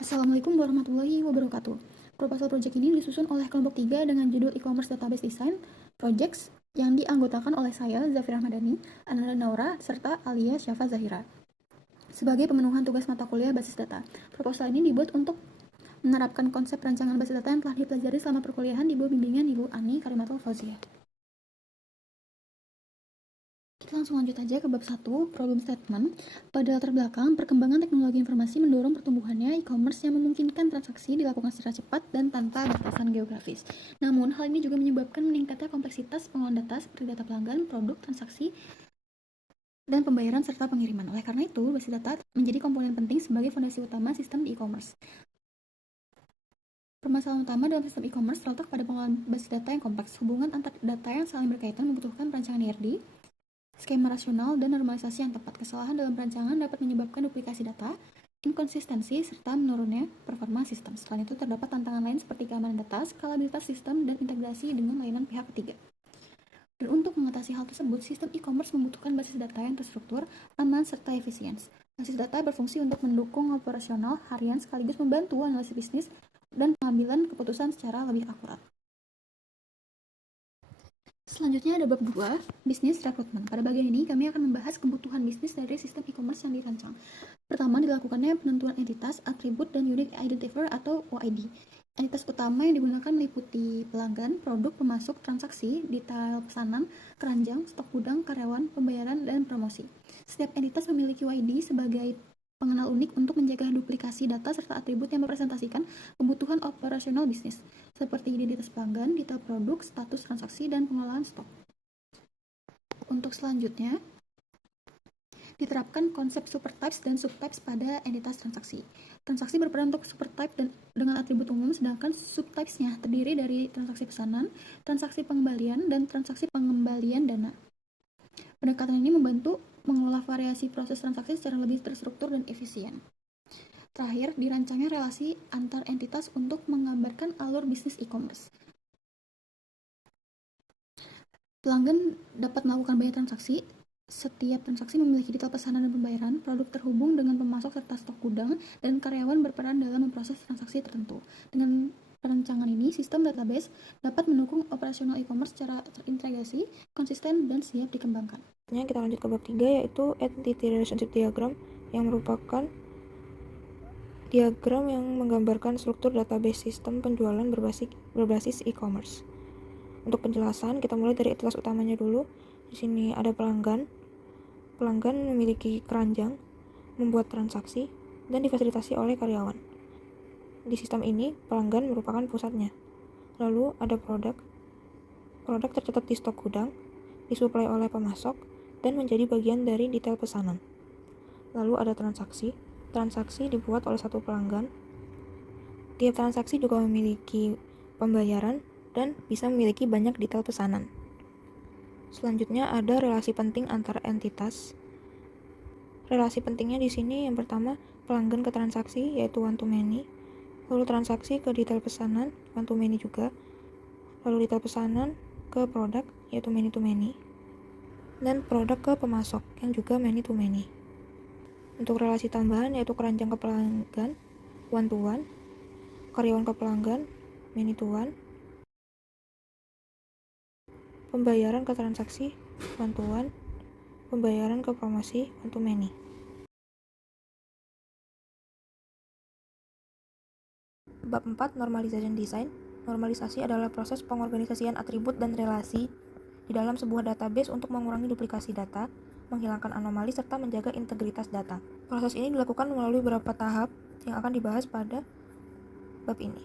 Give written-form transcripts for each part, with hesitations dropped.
Assalamualaikum warahmatullahi wabarakatuh. Proposal project ini disusun oleh kelompok 3 dengan judul E-commerce Database Design Projects yang dianggotakan oleh saya, Zafira Madani, Ananda Naura, serta Alia Syafa Zahira. Sebagai pemenuhan tugas mata kuliah basis data, proposal ini dibuat untuk menerapkan konsep rancangan basis data yang telah dipelajari selama perkuliahan di bawah bimbingan Ibu Ani Karimatul Fauzia. Kita langsung lanjut aja ke bab 1, problem statement. Pada latar belakang, perkembangan teknologi informasi mendorong pertumbuhannya e-commerce yang memungkinkan transaksi dilakukan secara cepat dan tanpa batasan geografis. Namun, hal ini juga menyebabkan meningkatnya kompleksitas pengolahan data seperti data pelanggan, produk, transaksi, dan pembayaran serta pengiriman. Oleh karena itu, basis data menjadi komponen penting sebagai fondasi utama sistem di e-commerce. Permasalahan utama dalam sistem e-commerce terletak pada pengolahan basis data yang kompleks. Hubungan antar data yang saling berkaitan membutuhkan perancangan IRD, skema rasional, dan normalisasi yang tepat. Kesalahan dalam perancangan dapat menyebabkan duplikasi data, inkonsistensi, serta menurunnya performa sistem. Selain itu, terdapat tantangan lain seperti keamanan data, skalabilitas sistem, dan integrasi dengan layanan pihak ketiga. Dan untuk mengatasi hal tersebut, sistem e-commerce membutuhkan basis data yang terstruktur, aman, serta efisien. Basis data berfungsi untuk mendukung operasional harian sekaligus membantu analisis bisnis dan pengambilan keputusan secara lebih akurat. Selanjutnya ada bab 2, bisnis rekrutmen. Pada bagian ini, kami akan membahas kebutuhan bisnis dari sistem e-commerce yang dirancang. Pertama, dilakukannya penentuan entitas, atribut, dan unique identifier atau OID. Entitas utama yang digunakan meliputi pelanggan, produk, pemasok, transaksi, detail pesanan, keranjang, stok gudang, karyawan, pembayaran, dan promosi. Setiap entitas memiliki OID sebagai pengenal unik untuk menjaga duplikasi data serta atribut yang merepresentasikan kebutuhan operasional bisnis, seperti identitas pelanggan, detail produk, status transaksi, dan pengelolaan stok. Untuk selanjutnya, diterapkan konsep supertypes dan subtypes pada entitas transaksi. Transaksi berperan untuk supertype dengan atribut umum, sedangkan subtypes-nya terdiri dari transaksi pesanan, transaksi pengembalian, dan transaksi pengembalian dana. Pendekatan ini membantu mengelola variasi proses transaksi secara lebih terstruktur dan efisien. Terakhir, dirancangnya relasi antar entitas untuk menggambarkan alur bisnis e-commerce. Pelanggan dapat melakukan banyak transaksi. Setiap transaksi memiliki detail pesanan dan pembayaran, produk terhubung dengan pemasok serta stok gudang, dan karyawan berperan dalam memproses transaksi tertentu. Dengan perancangan ini, sistem database dapat mendukung operasional e-commerce secara terintegrasi, konsisten, dan siap dikembangkan. Kita lanjut ke bab 3, yaitu Entity Relationship Diagram, yang merupakan diagram yang menggambarkan struktur database sistem penjualan berbasis e-commerce. Untuk penjelasan, kita mulai dari entitas utamanya dulu. Di sini ada pelanggan. Pelanggan memiliki keranjang, membuat transaksi, dan difasilitasi oleh karyawan. Di sistem ini, pelanggan merupakan pusatnya. Lalu ada produk. Produk tercatat di stok gudang, disuplai oleh pemasok, dan menjadi bagian dari detail pesanan. Lalu ada transaksi. Transaksi dibuat oleh satu pelanggan. Tiap transaksi juga memiliki pembayaran dan bisa memiliki banyak detail pesanan. Selanjutnya ada relasi penting antar entitas. Relasi pentingnya di sini yang pertama pelanggan ke transaksi yaitu one to many. Lalu transaksi ke detail pesanan one to many juga. Lalu detail pesanan ke produk yaitu many to many. Dan produk ke pemasok yang juga many to many. Untuk relasi tambahan yaitu keranjang ke pelanggan one to one, karyawan ke pelanggan many to one, pembayaran ke transaksi one to one, pembayaran ke promosi one to many. Bab 4, Normalization Design. Normalisasi adalah proses pengorganisasian atribut dan relasi di dalam sebuah database untuk mengurangi duplikasi data, menghilangkan anomali, serta menjaga integritas data. Proses ini dilakukan melalui beberapa tahap yang akan dibahas pada bab ini.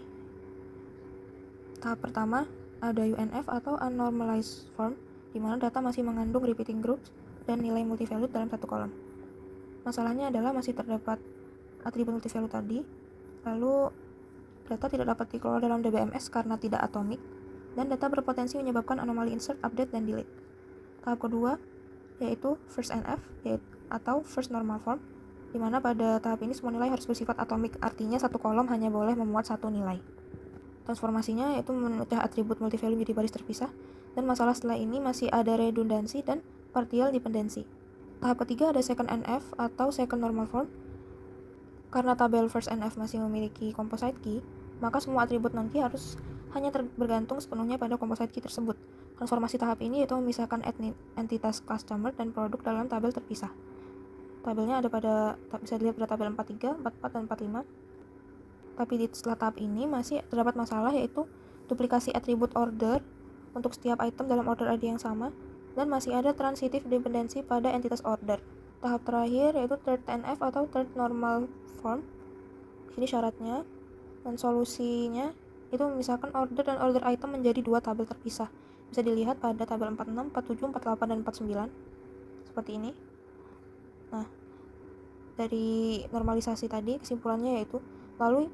Tahap pertama, ada UNF atau Unnormalized Form, di mana data masih mengandung repeating groups dan nilai multivalue dalam satu kolom. Masalahnya adalah masih terdapat atribut multivalue tadi, lalu data tidak dapat dikelola dalam DBMS karena tidak atomik, dan data berpotensi menyebabkan anomali insert, update, dan delete. Tahap kedua yaitu First NF atau First Normal Form, di mana pada tahap ini semua nilai harus bersifat atomik, artinya satu kolom hanya boleh memuat satu nilai. Transformasinya yaitu memecah atribut multivalue menjadi baris terpisah, dan masalah setelah ini masih ada redundansi dan partial dependency. Tahap ketiga ada Second NF atau Second Normal Form, Karena tabel first and f masih memiliki composite key, maka semua atribut non-key harus hanya bergantung sepenuhnya pada composite key tersebut. Transformasi tahap ini yaitu memisahkan entitas customer dan produk dalam tabel terpisah. Tabelnya bisa dilihat pada tabel 43, 44, dan 45. Tapi setelah tahap ini masih terdapat masalah, yaitu duplikasi atribut order untuk setiap item dalam order ID yang sama, dan masih ada transitive dependency pada entitas order. Tahap terakhir yaitu third NF atau third normal form. Ini syaratnya, dan solusinya itu memisahkan order dan order item menjadi dua tabel terpisah. Bisa dilihat pada tabel 46, 47, 48, dan 49 seperti ini. Nah, dari normalisasi tadi kesimpulannya yaitu melalui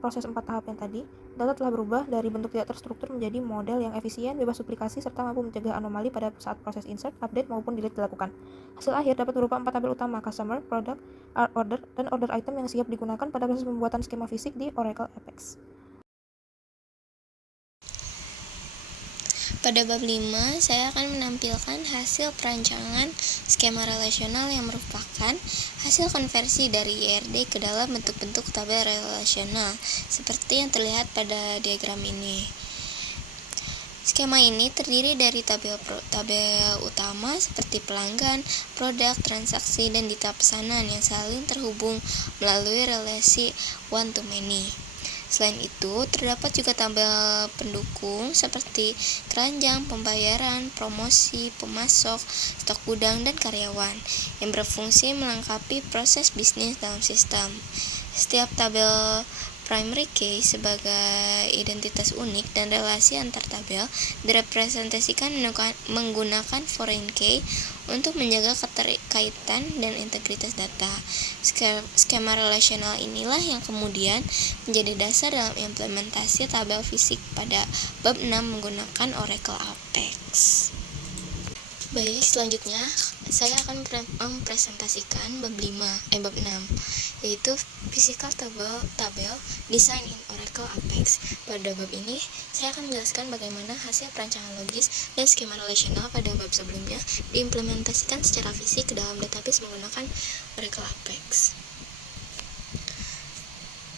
proses 4 tahap yang tadi, data telah berubah dari bentuk tidak terstruktur menjadi model yang efisien, bebas duplikasi, serta mampu mencegah anomali pada saat proses insert, update, maupun delete dilakukan. Hasil akhir dapat berupa 4 tabel utama: customer, product, order, dan order item yang siap digunakan pada proses pembuatan skema fisik di Oracle Apex. Pada bab 5, saya akan menampilkan hasil perancangan skema relasional yang merupakan hasil konversi dari IRD ke dalam bentuk-bentuk tabel relasional, seperti yang terlihat pada diagram ini. Skema ini terdiri dari tabel utama seperti pelanggan, produk, transaksi, dan data pesanan yang saling terhubung melalui relasi one-to-many. Selain itu, terdapat juga tabel pendukung seperti keranjang, pembayaran, promosi, pemasok, stok gudang, dan karyawan yang berfungsi melengkapi proses bisnis dalam sistem. Setiap tabel primary key sebagai identitas unik dan relasi antar tabel direpresentasikan menggunakan foreign key untuk menjaga keterkaitan dan integritas data. Skema relasional inilah yang kemudian menjadi dasar dalam implementasi tabel fisik pada bab 6 menggunakan Oracle Apex. Baik, selanjutnya saya akan mempresentasikan bab 6, yaitu physical tabel design in Oracle Apex. Pada bab ini, saya akan menjelaskan bagaimana hasil perancangan logis dan skema relasional pada bab sebelumnya diimplementasikan secara fisik ke dalam database menggunakan Oracle Apex.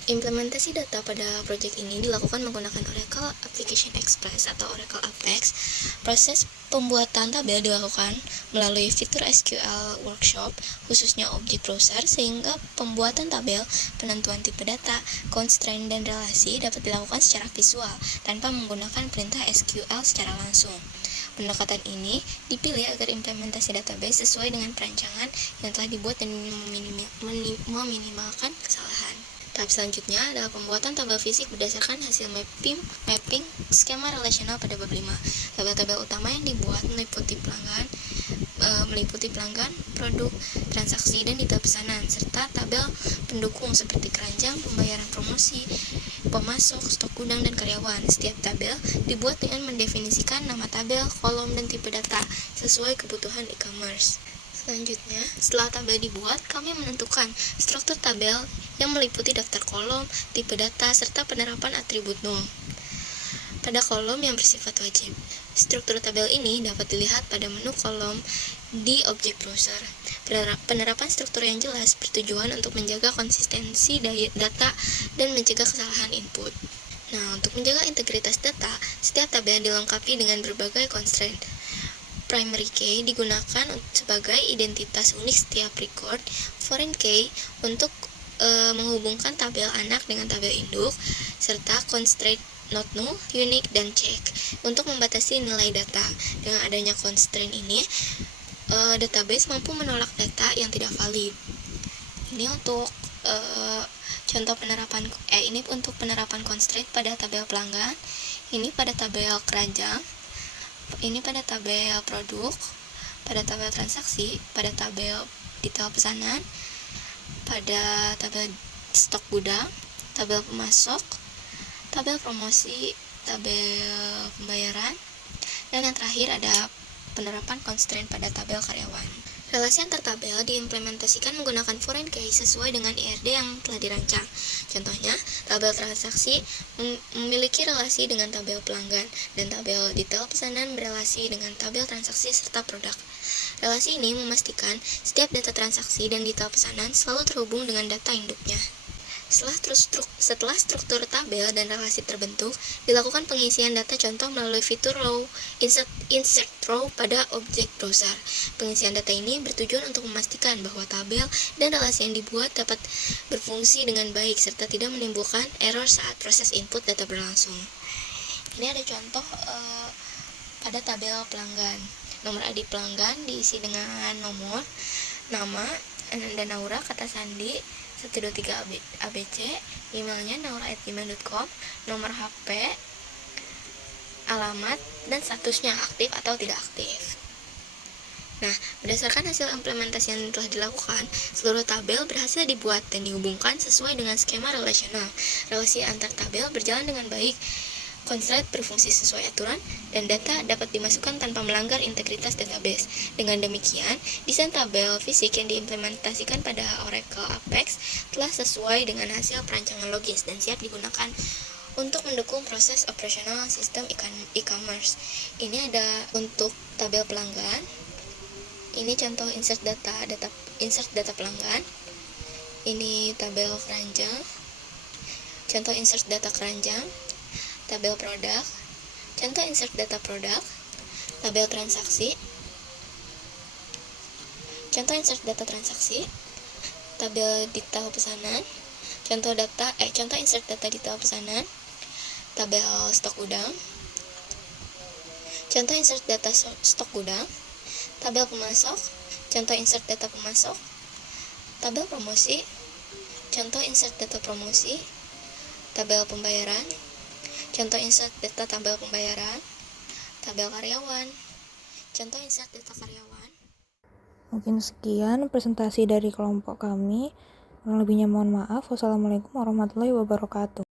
Implementasi data pada proyek ini dilakukan menggunakan Oracle Application Express atau Oracle Apex. Proses pembuatan tabel dilakukan melalui fitur SQL Workshop, khususnya Object Browser, sehingga pembuatan tabel, penentuan tipe data, constraint, dan relasi dapat dilakukan secara visual tanpa menggunakan perintah SQL secara langsung. Pendekatan ini dipilih agar implementasi database sesuai dengan perancangan yang telah dibuat dan meminimalkan kesalahan. Tahap selanjutnya adalah pembuatan tabel fisik berdasarkan hasil mapping skema relasional pada bab 5. Tabel-tabel utama yang dibuat meliputi pelanggan, produk, transaksi, dan data pesanan, serta tabel pendukung seperti keranjang, pembayaran promosi, pemasok, stok gudang, dan karyawan. Setiap tabel dibuat dengan mendefinisikan nama tabel, kolom, dan tipe data sesuai kebutuhan e-commerce. Selanjutnya, setelah tabel dibuat, kami menentukan struktur tabel yang meliputi daftar kolom, tipe data, serta penerapan atribut null pada kolom yang bersifat wajib. Struktur tabel ini dapat dilihat pada menu kolom di Object Browser. Penerapan struktur yang jelas bertujuan untuk menjaga konsistensi data dan mencegah kesalahan input. Nah, untuk menjaga integritas data, setiap tabel dilengkapi dengan berbagai constraint. Primary key digunakan sebagai identitas unik setiap record, foreign key untuk menghubungkan tabel anak dengan tabel induk, serta constraint not null, unique, dan check untuk membatasi nilai data. Dengan adanya constraint ini, database mampu menolak data yang tidak valid. Ini untuk contoh penerapan ini untuk penerapan constraint pada tabel pelanggan, ini pada tabel keranjang, ini pada tabel produk, pada tabel transaksi, pada tabel detail pesanan, pada tabel stok gudang, tabel pemasok, tabel promosi, tabel pembayaran, dan yang terakhir ada penerapan constraint pada tabel karyawan. Relasi antar tabel diimplementasikan menggunakan foreign key sesuai dengan IRD yang telah dirancang. Contohnya, tabel transaksi memiliki relasi dengan tabel pelanggan, dan tabel detail pesanan berelasi dengan tabel transaksi serta produk. Relasi ini memastikan setiap data transaksi dan detail pesanan selalu terhubung dengan data induknya. Setelah struktur tabel dan relasi terbentuk, dilakukan pengisian data contoh melalui fitur row, insert row pada objek browser. Pengisian data ini bertujuan untuk memastikan bahwa tabel dan relasi yang dibuat dapat berfungsi dengan baik serta tidak menimbulkan error saat proses input data berlangsung. Ini ada contoh pada tabel pelanggan. Nomor ID pelanggan diisi dengan nomor, nama, Ananda Naura, kata sandi 123 ABC, emailnya naura@gmail.com, nomor HP, alamat, dan statusnya aktif atau tidak aktif. Nah, berdasarkan hasil implementasi yang telah dilakukan, seluruh tabel berhasil dibuat dan dihubungkan sesuai dengan skema relasional. Relasi antar tabel berjalan dengan baik, konslet berfungsi sesuai aturan, dan data dapat dimasukkan tanpa melanggar integritas database. Dengan demikian, desain tabel fisik yang diimplementasikan pada Oracle Apex telah sesuai dengan hasil perancangan logis dan siap digunakan untuk mendukung proses operasional sistem e-commerce. Ini ada untuk tabel pelanggan. Ini contoh insert data pelanggan. Ini tabel keranjang. Contoh insert data keranjang. Tabel produk, contoh insert data produk, tabel transaksi, contoh insert data transaksi, tabel detail pesanan, contoh insert data detail pesanan, tabel stok gudang, contoh insert data stok gudang, tabel pemasok, contoh insert data pemasok, tabel promosi, contoh insert data promosi, tabel pembayaran, contoh insert data tabel pembayaran, tabel karyawan, contoh insert data karyawan. Mungkin sekian presentasi dari kelompok kami. Kurang lebihnya mohon maaf. Wassalamualaikum warahmatullahi wabarakatuh.